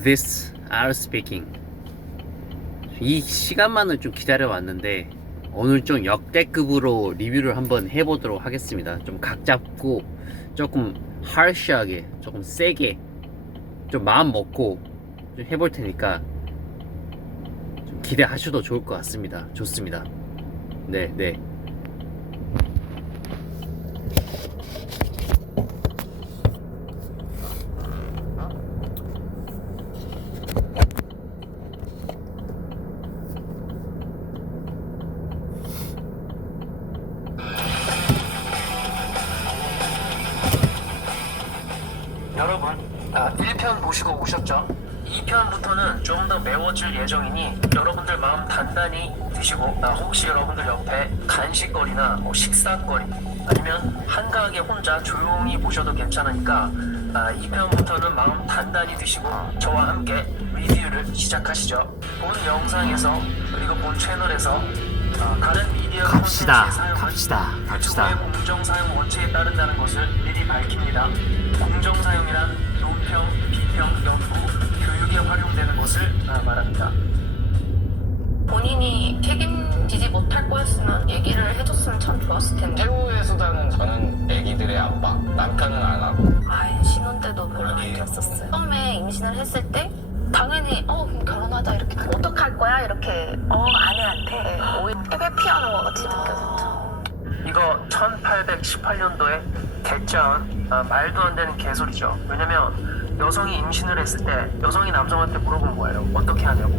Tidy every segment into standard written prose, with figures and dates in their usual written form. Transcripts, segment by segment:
This are speaking. 이 시간만을 좀 기다려왔는데 오늘 좀 역대급으로 리뷰를 한번 해보도록 하겠습니다. 좀 각 잡고 조금 harsh하게, 조금 세게, 좀 마음 먹고 좀 해볼 테니까 좀 기대하셔도 좋을 것 같습니다. 좋습니다. 네. 여러분, 1편 보시고 오셨죠? 2편부터는 좀 더 매워질 예정이니 여러분들 마음 단단히 드시고 혹시 여러분들 옆에 간식거리나 식사거리 아니면 한가하게 혼자 조용히 보셔도 괜찮으니까 2편부터는 마음 단단히 드시고 저와 함께 리뷰를 시작하시죠. 본 영상에서 그리고 본 채널에서 다른 미디어 갑시다. 콘텐츠의 사용은 유튜브의 공정 사용 원칙에 따른다는 것을 미리 밝힙니다. 공정 사용이란 논평, 비평, 연구, 교육에 활용되는 것을 말합니다. 본인이 책임지지 못할 거였으면 얘기를 해줬으면 참 좋았을 텐데. 최후의 수단은 저는 아기들의 아빠, 남편은 안 하고. 신혼 때도 별로 안 좋았었어요. 처음에 임신을 했을 때 당연히 그럼 결혼하자 이렇게 어떡할 거야 이렇게 아내한테 오히려 회피하는 것 같이 느껴졌죠. 이거 1818년도에 개짜은 말도 안 되는 개소리죠. 왜냐면 여성이 임신을 했을 때 여성이 남성한테 물어본 거예요. 어떻게 하냐고.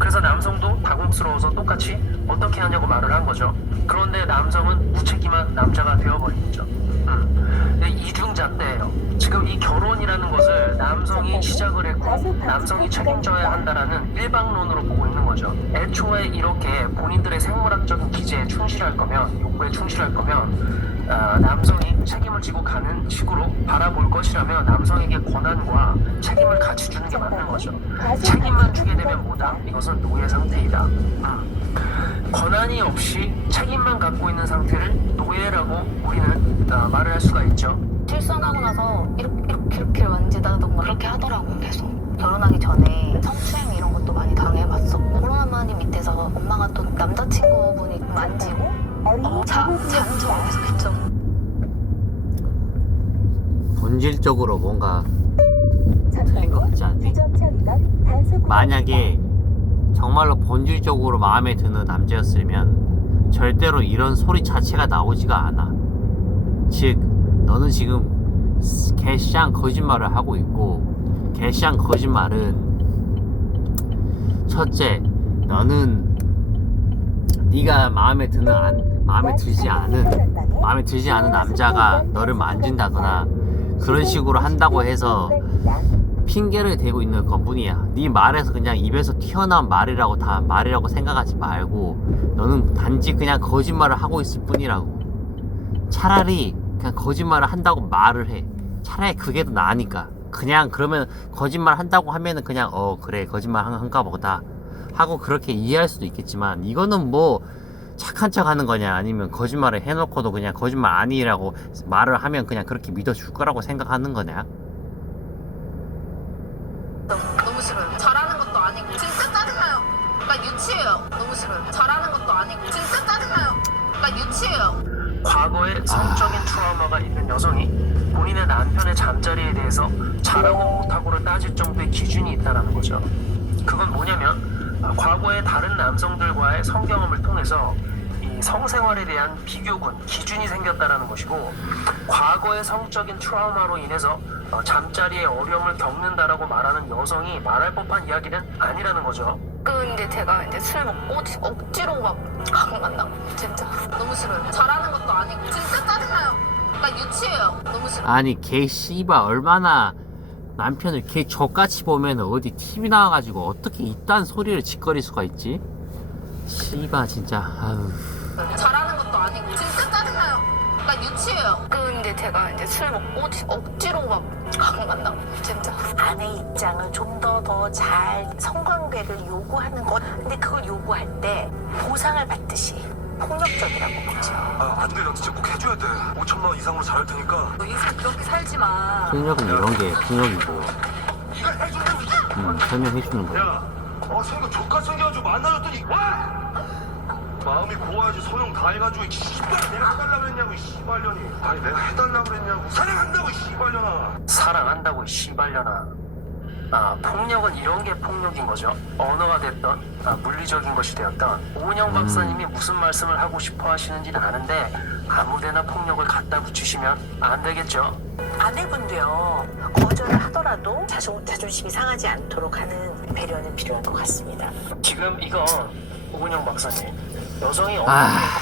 그래서 남성도 당혹스러워서 똑같이 어떻게 하냐고 말을 한 거죠. 그런데 남성은 무책임한 남자가 되어버린 거죠. 이중잣대예요. 지금 이 결혼이라는 것을 남성이 시작을 했고 남성이 책임져야 한다라는 일방론으로 보고 있는 거죠. 애초에 이렇게 본인들의 생물학적인 기제에 충실할 거면, 욕구에 충실할 거면 남성이 책임을 지고 가는 식으로 바라볼 것이라면 남성에게 권한과 책임을 같이 주는 게 맞는 거죠. 책임만 주게 되면 뭐다? 이것은 노예 상태이다. 권한이 없이 책임만 갖고 있는 상태를 노예라고 우리는 말을 할 수가 있죠. 출산하고 나서 이렇게 만지다던가 그렇게 하더라고. 계속 결혼하기 전에 성추행 이런 것도 많이 당해봤었고 코로나만이 밑에서 엄마가 또 남자친구분이 만지고 자는 척 계속 했죠. 본질적으로 뭔가 틀린 것 같지 않니? 만약에 정말로 본질적으로 마음에 드는 남자였으면 절대로 이런 소리 자체가 나오지가 않아. 즉 너는 지금 개시한 거짓말을 하고 있고, 개시한 거짓말은 첫째, 너는 네가 마음에 들지 않은 남자가 너를 만진다거나 그런 식으로 한다고 해서 핑계를 대고 있는 것뿐이야. 네 말에서 그냥 입에서 튀어나온 말이라고 다 말이라고 생각하지 말고 너는 단지 그냥 거짓말을 하고 있을 뿐이라고. 차라리 그냥 거짓말을 한다고 말을 해. 차라리 그게 더 나으니까. 그냥 그러면 거짓말 한다고 하면은 그냥 그래 거짓말 한가 보다 하고 그렇게 이해할 수도 있겠지만, 이거는 뭐 착한 척 하는 거냐, 아니면 거짓말을 해놓고도 그냥 거짓말 아니라고 말을 하면 그냥 그렇게 믿어줄 거라고 생각하는 거냐? 너무 싫어요. 잘하는 것도 아니고 진짜 짜증나요. 그러니까 유치해요. 너무 싫어요. 잘하는 것도 아니고 진짜 짜증나요. 그러니까 유치해요. 과거에 성적인 트라우마가 있는 여성이 본인의 남편의 잠자리에 대해서 잘하고 못하고를 따질 정도의 기준이 있다는 거죠. 그건 뭐냐면 과거의 다른 남성들과의 성경험을 통해서 이 성생활에 대한 비교군, 기준이 생겼다는 것이고, 과거의 성적인 트라우마로 인해서 잠자리에 어려움을 겪는다라고 말하는 여성이 말할 법한 이야기는 아니라는 거죠. 이제 제가 이제 술 먹고 억지로 막 만나고 진짜 너무 싫어요. 잘하는 것도 아니고 진짜 짜증나요. 그러니까 유치해요. 너무 싫어요. 아니 개 씨발 얼마나 남편을 개 족같이 보면 어디 TV 나와가지고 어떻게 이딴 소리를 짓거릴 수가 있지? 씨발 진짜 아유. 잘하는 것도 아니고 진짜 짜증나요. 그러니까 유치해요. 이제 제가 이제 술 먹고 억지로 막 만나고 진짜 아내 입장을 좀 더 잘 성관계를 요구하는 것. 근데 그걸 요구할 때 보상을 받듯이 폭력적이라고 보죠. 안 돼, 나 진짜 꼭 해줘야 돼. 5천만 원 이상으로 잘할 테니까. 너 인생 그렇게 살지 마. 폭력은 이런 게 폭력이고. 설명해 주는 거야. 야, 생각 족같 생겨가지고 만나줬더니 와! 마음이 고와야지 소용 다 해가지고 이 씨발 내가 해달라 그랬냐고 이 씨발년이. 아니 내가 해달라 그랬냐고. 사랑한다고 이 씨발년아. 사랑한다고 이 씨발려나. 폭력은 이런 게 폭력인 거죠. 언어가 됐던 물리적인 것이 되었던 오은영 박사님이 무슨 말씀을 하고 싶어 하시는지는 아는데 아무데나 폭력을 갖다 붙이시면 안 되겠죠. 아내분도요, 거절을 하더라도 자존심이 상하지 않도록 하는 배려는 필요한 것 같습니다. 지금 이건 오은영 박사님, 여성이 어떻게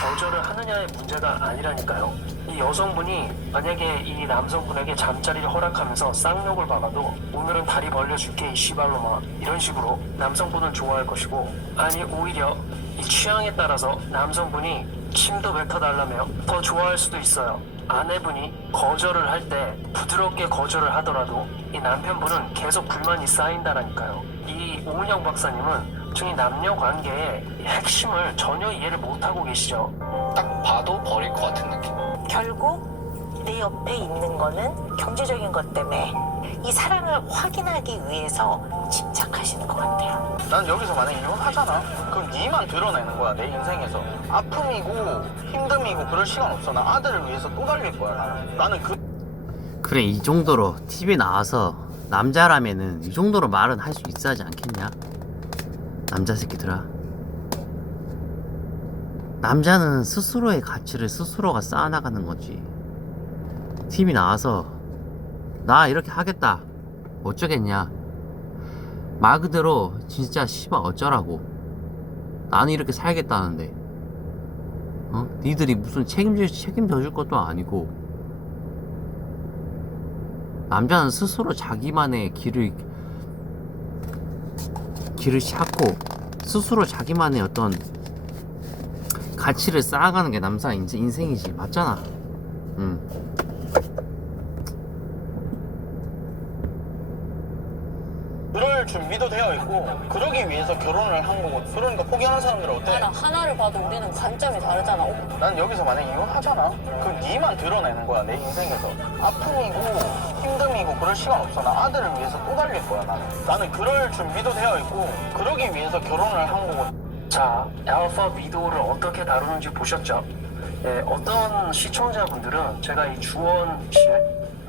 거절을 하느냐의 문제가 아니라니까요. 이 여성분이 만약에 이 남성분에게 잠자리를 허락하면서 쌍욕을 박아도 오늘은 다리 벌려줄게 이 씨발로마 이런 식으로 남성분은 좋아할 것이고, 아니 오히려 이 취향에 따라서 남성분이 침도 뱉어달라며 더 좋아할 수도 있어요. 아내분이 거절을 할 때 부드럽게 거절을 하더라도 이 남편분은 계속 불만이 쌓인다라니까요. 이 오은영 박사님은 지금 이 남녀 관계의 이 핵심을 전혀 이해를 못하고 계시죠. 딱 봐도 버릴 것 같은 느낌. 결국 내 옆에 있는 거는 경제적인 것 때문에 이 사랑을 확인하기 위해서 집착하시는 것 같아요. 난 여기서 만약에 이혼하잖아. 그럼 니만 드러내는 거야, 내 인생에서. 아픔이고 힘듦이고 그럴 시간 없어. 나 아들을 위해서 또 달릴 거야. 나는 그래, 이 정도로 TV에 나와서 남자라면은 이 정도로 말은 할 수 있어야 하지 않겠냐? 남자 새끼들아. 남자는 스스로의 가치를 스스로가 쌓아나가는 거지. TV 나와서 나 이렇게 하겠다 어쩌겠냐. 말 그대로 진짜 씨발 어쩌라고. 나는 이렇게 살겠다는데 니들이 무슨 책임져 줄 것도 아니고. 남자는 스스로 자기만의 길을 찾고 스스로 자기만의 어떤 가치를 쌓아가는 게 남자 인생이지. 맞잖아. 그럴 준비도 되어 있고 그러기 위해서 결혼을 한 거고. 그러니까 포기하는 사람들 어때? 나랑 하나를 봐도 우리는 관점이 다르잖아. 난 여기서 만약에 이혼하잖아. 그럼 니만 드러내는 거야, 내 인생에서. 아픔이고 힘듦이고 그럴 시간 없어. 나 아들을 위해서 또 달릴 거야, 나는 그럴 준비도 되어 있고 그러기 위해서 결혼을 한 거고. 자, 알파 위도우를 어떻게 다루는지 보셨죠? 예, 어떤 시청자분들은 제가 이 주원 씨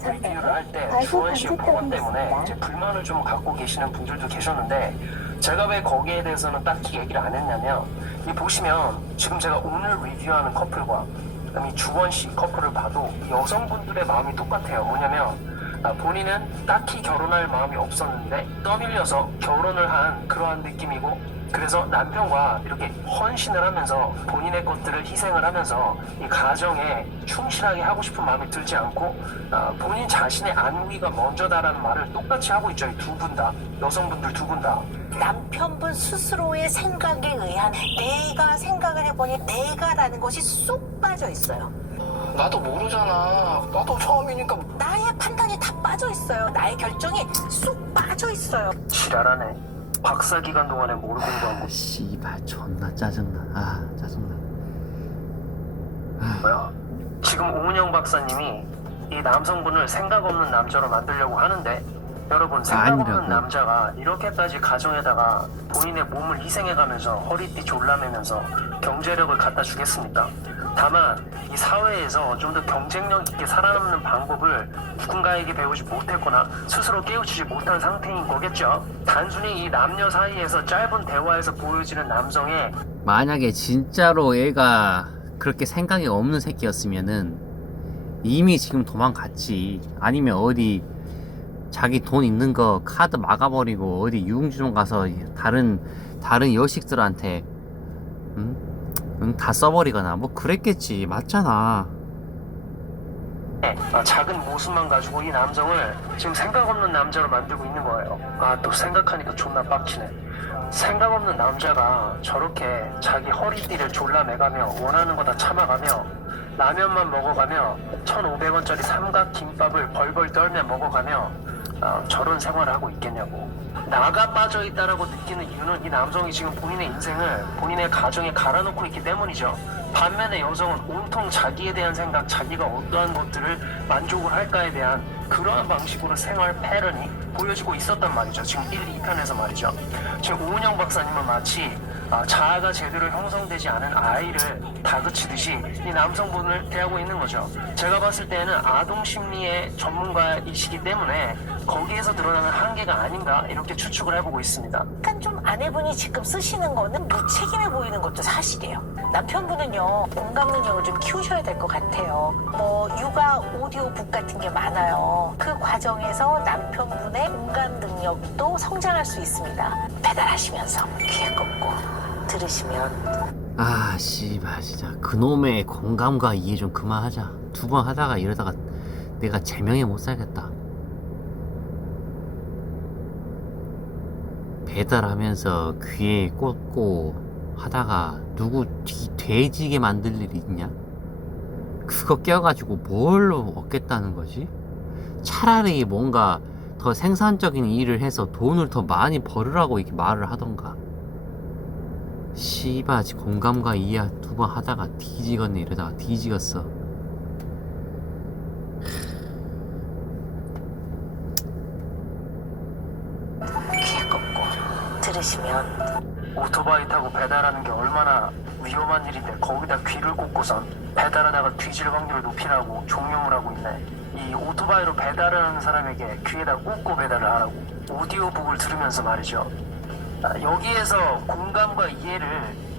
리뷰를 할 때 주원 씨의 폭언 때문에 이제 불만을 좀 갖고 계시는 분들도 계셨는데, 제가 왜 거기에 대해서는 딱히 얘기를 안 했냐면, 이 보시면 지금 제가 오늘 리뷰하는 커플과 그다음에 이 주원 씨 커플을 봐도 여성분들의 마음이 똑같아요. 뭐냐면 본인은 딱히 결혼할 마음이 없었는데 떠밀려서 결혼을 한 그러한 느낌이고, 그래서 남편과 이렇게 헌신을 하면서 본인의 것들을 희생을 하면서 이 가정에 충실하게 하고 싶은 마음이 들지 않고 본인 자신의 안위가 먼저다라는 말을 똑같이 하고 있죠. 이 두 분 다, 여성분들 두 분 다. 남편분 스스로의 생각에 의한, 내가 생각을 해보니 내가라는 것이 쏙 빠져 있어요. 나도 모르잖아. 나도 처음이니까. 나의 판단이 다 빠져 있어요. 나의 결정이 쏙 빠져 있어요. 지랄하네. 박사 기간 동안에 뭘 공부한 거 씨발 존나 짜증나. 짜증나. 뭐야? 지금 오은영 박사님이 이 남성분을 생각 없는 남자로 만들려고 하는데, 여러분, 생각 없는 아니라고. 남자가 이렇게까지 가정에다가 본인의 몸을 희생해가면서 허리띠 졸라매면서 경제력을 갖다 주겠습니까? 다만 이 사회에서 좀 더 경쟁력 있게 살아남는 방법을 누군가에게 배우지 못했거나 스스로 깨우치지 못한 상태인 거겠죠. 단순히 이 남녀 사이에서 짧은 대화에서 보여지는 남성의 만약에 진짜로 얘가 그렇게 생각이 없는 새끼였으면은 이미 지금 도망갔지. 아니면 어디 자기 돈 있는 거 카드 막아버리고 어디 유흥주점 가서 다른 여식들한테 다 써버리거나 뭐 그랬겠지. 맞잖아. 작은 모습만 가지고 이 남성을 지금 생각 없는 남자로 만들고 있는 거예요. 또 생각하니까 존나 빡치네. 생각 없는 남자가 저렇게 자기 허리띠를 졸라매가며 원하는 거 다 참아가며 라면만 먹어가며 1,500원짜리 삼각 김밥을 벌벌 떨며 먹어가며 저런 생활을 하고 있겠냐고. 나가 빠져있다라고 느끼는 이유는 이 남성이 지금 본인의 인생을 본인의 가정에 갈아놓고 있기 때문이죠. 반면에 여성은 온통 자기에 대한 생각, 자기가 어떠한 것들을 만족을 할까에 대한 그러한 방식으로 생활 패런이 보여지고 있었단 말이죠. 지금 1, 2편에서 말이죠. 지금 오은영 박사님은 마치 자아가 제대로 형성되지 않은 아이를 다그치듯이 이 남성분을 대하고 있는 거죠. 제가 봤을 때는 아동 심리의 전문가이시기 때문에 거기에서 드러나는 한계가 아닌가 이렇게 추측을 해보고 있습니다. 약간 좀 아내분이 지금 쓰시는 거는 무책임해 보이는 것도 사실이에요. 남편분은요, 공감 능력을 좀 키우셔야 될 것 같아요. 뭐 육아 오디오북 같은 게 많아요. 그 과정에서 남편분의 공감 능력도 성장할 수 있습니다. 배달하시면서 귀에 꽂고 들으시면. 아 씨발 진짜 그놈의 공감과 이해 좀 그만하자. 2번 하다가 이러다가 내가 제명에 못 살겠다. 배달하면서 귀에 꽂고 하다가 누구 뒤 돼지게 만들 일이 있냐? 그거 껴가지고 뭘로 얻겠다는 거지? 차라리 뭔가 더 생산적인 일을 해서 돈을 더 많이 벌으라고 이렇게 말을 하던가. 씨발 공감과 이해 2번 하다가 뒤지겠네. 이러다가 뒤지겠어. 귀에 꽂고 들으시면. 오토바이 타고 배달하는 게 얼마나 위험한 일인데 거기다 귀를 꽂고선 배달하다가 뒤질 확률을 높이라고 종용을 하고 있네. 이 오토바이로 배달을 하는 사람에게 귀에다 꽂고 배달을 하라고 오디오북을 들으면서 말이죠. 여기에서 공감과 이해를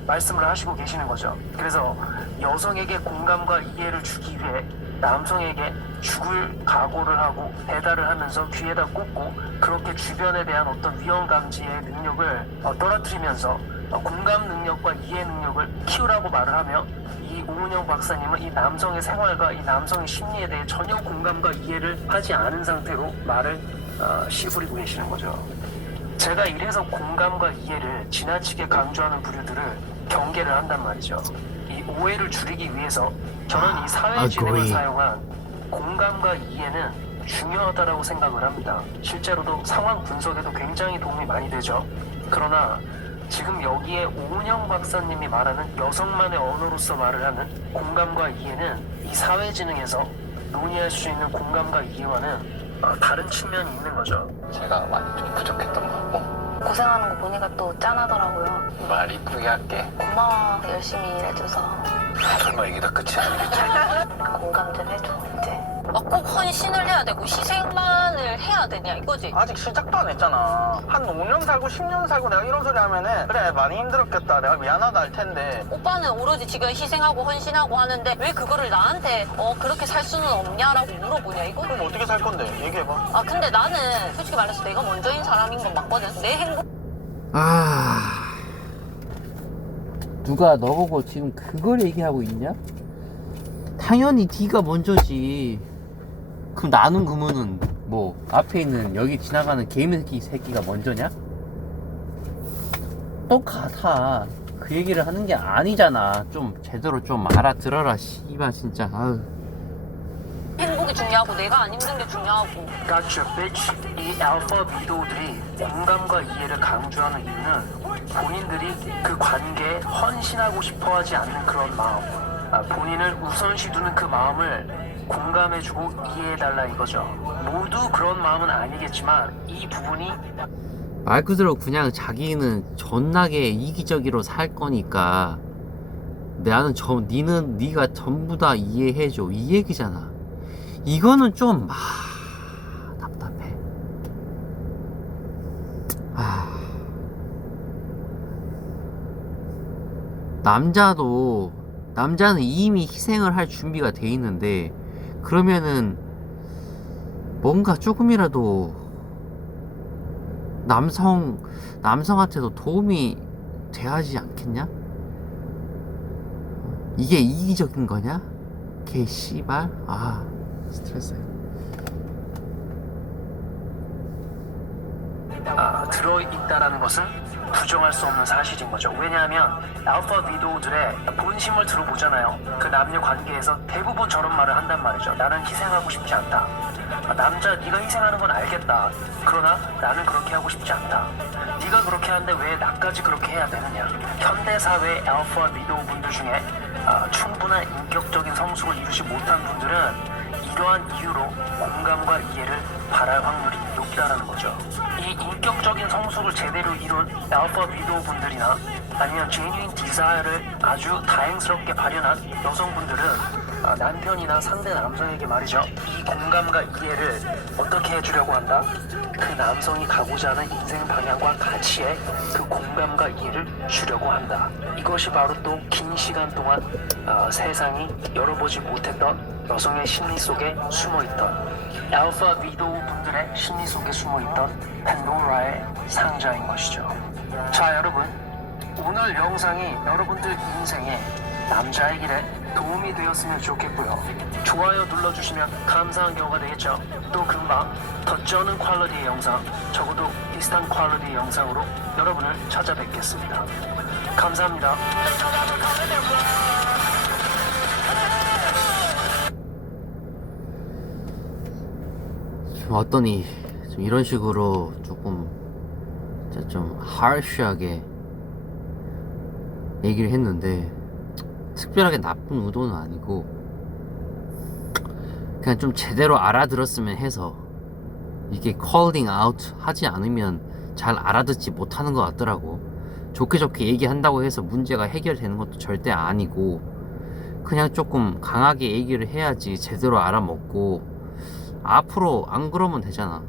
말씀을 하시고 계시는 거죠. 그래서 여성에게 공감과 이해를 주기 위해 남성에게 죽을 각오를 하고 배달을 하면서 귀에다 꽂고 그렇게 주변에 대한 어떤 위험 감지의 능력을 떨어뜨리면서 공감 능력과 이해 능력을 키우라고 말을 하며 이 오은영 박사님은 이 남성의 생활과 이 남성의 심리에 대해 전혀 공감과 이해를 하지 않은 상태로 말을 씨부리고 계시는 거죠. 제가 이래서 공감과 이해를 지나치게 강조하는 부류들을 경계를 한단 말이죠. 이 오해를 줄이기 위해서 저는 이 사회진행을 사용한 공감과 이해는 중요하다고 생각을 합니다. 실제로도 상황 분석에도 굉장히 도움이 많이 되죠. 그러나 지금 여기에 오은영 박사님이 말하는 여성만의 언어로서 말을 하는 공감과 이해는 이 사회진흥에서 논의할 수 있는 공감과 이해와는 다른 측면이 있는 거죠. 제가 많이 좀 부족했던 것 같고. 고생하는 거 보니까 또 짠하더라고요. 말 이쁘게 할게. 고마워, 열심히 일해줘서. 설마 이게 다 끝이 아니겠지? 공감 좀 해줘, 이제. 꼭 헌신을 해야 되고 희생만을 해야 되냐 이거지. 아직 시작도 안 했잖아. 한 5년 살고 10년 살고 내가 이런 소리 하면은 그래 많이 힘들었겠다 내가 미안하다 할 텐데. 오빠는 오로지 지금 희생하고 헌신하고 하는데 왜 그거를 나한테 그렇게 살 수는 없냐라고 물어보냐 이거? 그럼 어떻게 살 건데? 얘기해봐. 근데 나는 솔직히 말해서 내가 먼저인 사람인 건 맞거든. 내 행복 누가 너보고 지금 그걸 얘기하고 있냐? 당연히 네가 먼저지. 그럼 나는 그러면은 뭐 앞에 있는 여기 지나가는 개미 새끼가 먼저냐? 똑같아. 그 얘기를 하는 게 아니잖아. 좀 제대로 좀 알아들어라 씨발 진짜. 아유. 행복이 중요하고 내가 안 힘든 게 중요하고. Gotcha, bitch. 이 알파 미도들이 공감과 이해를 강조하는 이유는 본인들이 그 관계에 헌신하고 싶어하지 않는 그런 마음, 본인을 우선시 두는 그 마음을 공감해주고 이해해달라 이거죠. 모두 그런 마음은 아니겠지만 이 부분이 말 그대로 그냥 자기는 존나게 이기적으로 살 거니까 나는 네가 전부 다 이해해줘 이 얘기잖아. 이거는 좀 답답해. 남자는 이미 희생을 할 준비가 돼 있는데 그러면은 뭔가 조금이라도 남성한테도 도움이 돼야지 않겠냐? 이게 이기적인 거냐? 개 씨발. 스트레스. 들어있다라는 것은 부정할 수 없는 사실인 거죠. 왜냐하면 알파 위도우들의 본심을 들어보잖아요. 그 남녀 관계에서 대부분 저런 말을 한단 말이죠. 나는 희생하고 싶지 않다. 남자 네가 희생하는 건 알겠다. 그러나 나는 그렇게 하고 싶지 않다. 네가 그렇게 하는데 왜 나까지 그렇게 해야 되느냐. 현대사회의 알파 위도우 분들 중에 충분한 인격적인 성숙을 이루지 못한 분들은 이러한 이유로 공감과 이해를 바랄 확률이 높기 있다라는 거죠. 이 인격적인 성숙을 제대로 이룬 알파 위도우 분들이나 아니면 제뉴인 디자이어를 아주 다행스럽게 발현한 여성분들은 남편이나 상대 남성에게 말이죠. 이 공감과 이해를 어떻게 해주려고 한다? 그 남성이 가고자 하는 인생 방향과 가치에 그 공감과 이해를 주려고 한다. 이것이 바로 또 긴 시간 동안 세상이 열어보지 못했던 여성의 심리 속에 숨어있던 알파 위도우 분들의 심리 속에 숨어있던 팬도라의 상자인 것이죠. 자, 여러분, 오늘 영상이 여러분들 인생에 남자의 길에 도움이 되었으면 좋겠고요. 좋아요 눌러주시면 감사한 경우가 되겠죠. 또 금방 더 쩌는 퀄리티의 영상, 적어도 비슷한 퀄리티의 영상으로 여러분을 찾아뵙겠습니다. 감사합니다. 좀 어떠니 좀 이런 식으로 조금 진짜 좀 harsh하게 얘기를 했는데 특별하게 나쁜 의도는 아니고 그냥 좀 제대로 알아들었으면 해서 이게 calling out 하지 않으면 잘 알아듣지 못하는 것 같더라고. 좋게 좋게 얘기한다고 해서 문제가 해결되는 것도 절대 아니고 그냥 조금 강하게 얘기를 해야지 제대로 알아먹고 앞으로 안 그러면 되잖아.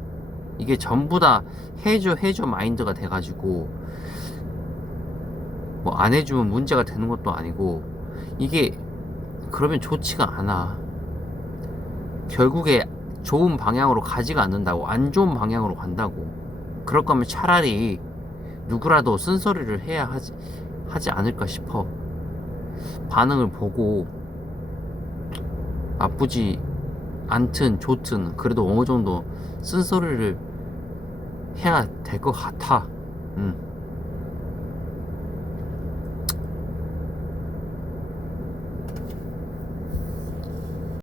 이게 전부 다 해줘 마인드가 돼가지고 뭐 안 해주면 문제가 되는 것도 아니고 이게 그러면 좋지가 않아. 결국에 좋은 방향으로 가지가 않는다고. 안 좋은 방향으로 간다고. 그럴 거면 차라리 누구라도 쓴소리를 해야 하지 않을까 싶어. 반응을 보고 나쁘지 않든 좋든 그래도 어느 정도 쓴소리를 해야 될 것 같아.